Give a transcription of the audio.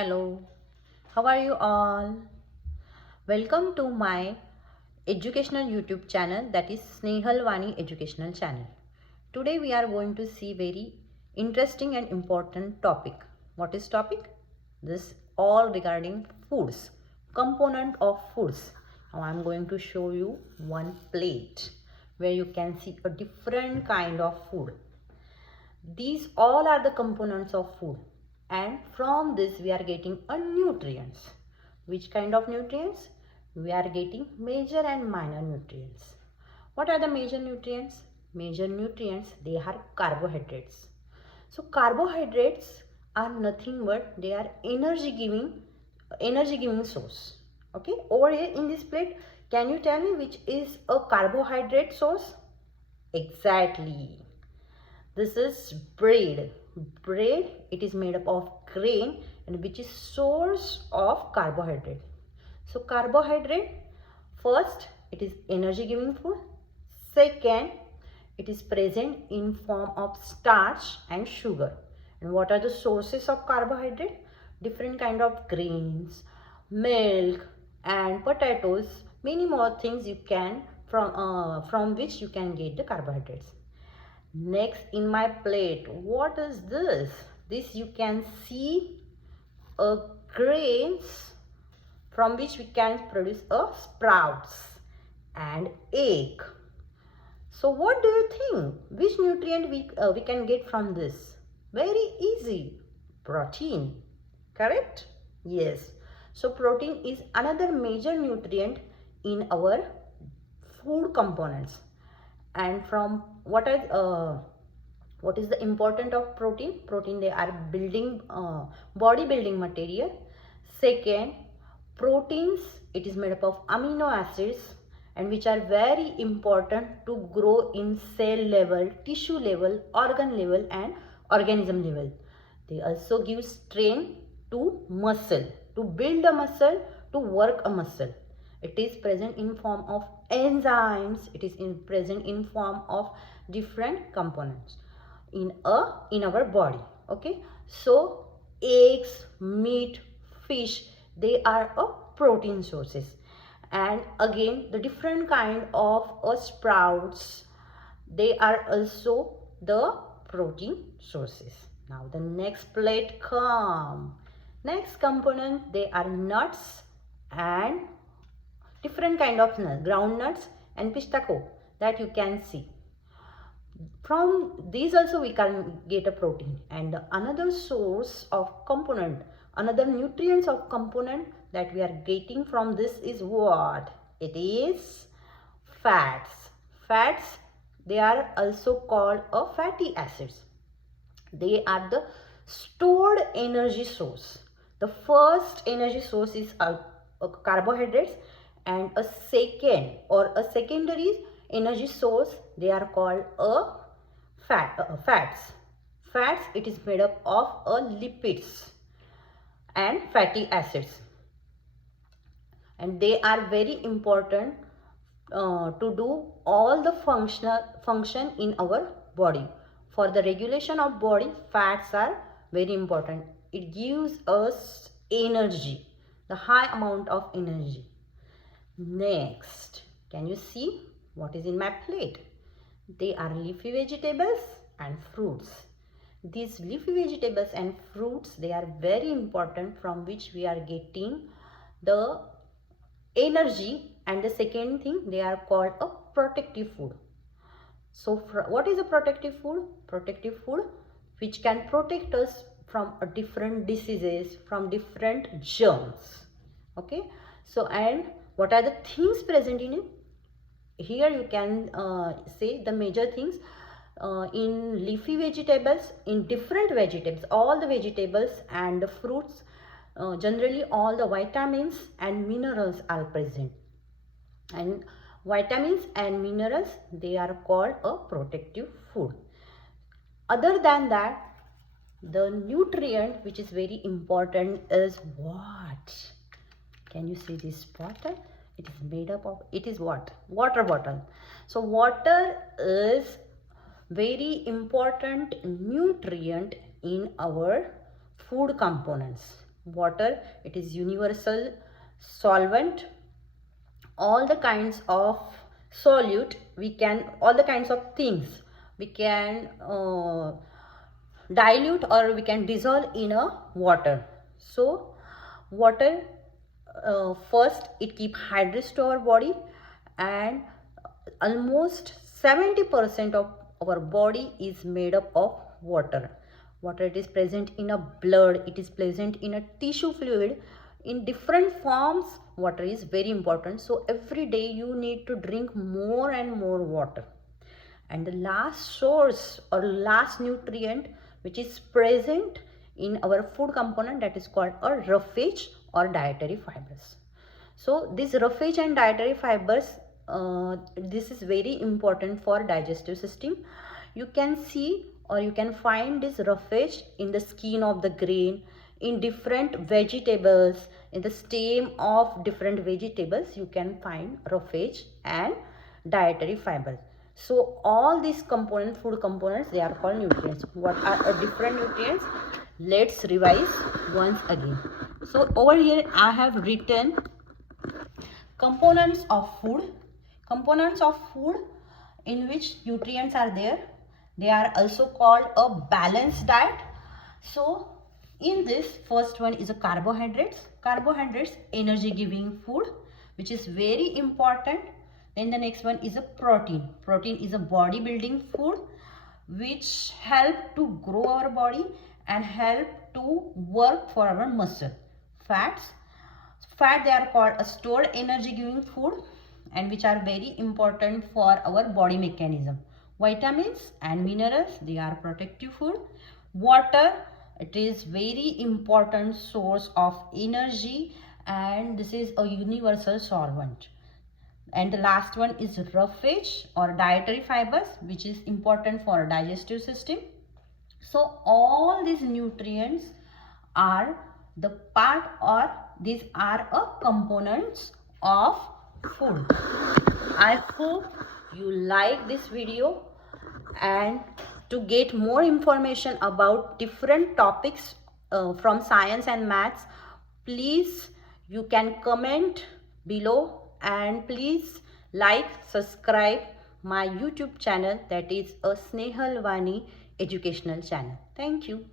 Hello, how are you all? Welcome to my educational YouTube channel, that is Snehal Vani Educational Channel. Today we are going to see very interesting and important topic. What is topic? This all regarding foods, component of foods. Now I am going to show you one plate where you can see a different kind of food. These all are the components of food, and from this we are getting a nutrients. Which kind of nutrients? We are getting major and minor nutrients. What are the major nutrients? Major nutrients, they are carbohydrates. So carbohydrates are nothing but they are energy giving source. Okay, over here in this plate, can you tell me which is a carbohydrate source? Exactly, this is bread. Bread, it is made up of grain and which is source of carbohydrate. So carbohydrate, first it is energy giving food. Second, it is present in form of starch and sugar. And what are the sources of carbohydrate? Different kind of grains, milk and potatoes, many more things you can from which you can get the carbohydrates. Next in my plate, what is this? This you can see a grains from which we can produce a sprouts and egg. So what do you think? Which nutrient we can get from this? Very easy. Protein. Correct? Yes. So protein is another major nutrient in our food components. And from what is the important of protein? Protein, they are building body building material. Second, proteins, it is made up of amino acids and which are very important to grow in cell level, tissue level, organ level and organism level. They also give strength to muscle, to build a muscle, to work a muscle. It is present in form of enzymes. It is present in form of different components in our body. Okay, so eggs, meat, fish, they are a protein sources. And again, the different kind of sprouts, they are also the protein sources. Now the next plate come. Next component, they are nuts and different kind of nuts, groundnuts and pistachio that you can see. From these also we can get a protein. And another source of component, another nutrients of component that we are getting from this is what? It is fats. Fats, they are also called a fatty acids. They are the stored energy source. The first energy source is carbohydrates, and a second or a secondary energy source, they are called fats. Fats, it is made up of lipids and fatty acids, and they are very important to do all the function in our body. For the regulation of body, fats are very important. It gives us energy, the high amount of energy. Next, can you see what is in my plate? They are leafy vegetables and fruits. These leafy vegetables and fruits, they are very important from which we are getting the energy. And the second thing, they are called a protective food. So what is a protective food? Protective food which can protect us from different diseases, from different germs. Okay, so and what are the things present in it? Here you can say the major things in leafy vegetables, in different vegetables, all the vegetables and the fruits, generally all the vitamins and minerals are present. And vitamins and minerals, they are called a protective food. Other than that, the nutrient which is very important is what? Can you see this bottle? It is made up of, it is what? Water bottle. So water is very important nutrient in our food components. Water, it is universal solvent. All the kinds of solute we can, all the kinds of things we can dilute or we can dissolve in a water. So water, first it keep hydrates to our body, and almost 70% of our body is made up of water. Water, it is present in a blood, it is present in a tissue fluid in different forms. Water is very important, so every day you need to drink more and more water. And the last source or last nutrient which is present in our food component, that is called a roughage or dietary fibers. So these roughage and dietary fibers, this is very important for digestive system. You can see or you can find this roughage in the skin of the grain, in different vegetables, in the stem of different vegetables you can find roughage and dietary fiber. So all these components, food components, they are called nutrients. What are different nutrients? Let's revise once again. So over here I have written components of food. Components of food in which nutrients are there. They are also called a balanced diet. So in this, first one is a carbohydrates. Carbohydrates, energy giving food, which is very important. Then the next one is a protein. Protein is a body building food which help to grow our body and help to work for our muscle. Fats. Fat, they are called a stored energy giving food and which are very important for our body mechanism. Vitamins and minerals, they are protective food. Water, it is very important source of energy and this is a universal solvent. And the last one is roughage or dietary fibers, which is important for digestive system. So all these nutrients are the part or these are a components of food. I hope you like this video, and to get more information about different topics from science and maths, please you can comment below, and please like, subscribe my YouTube channel, that is a Snehal Vani educational channel. Thank you.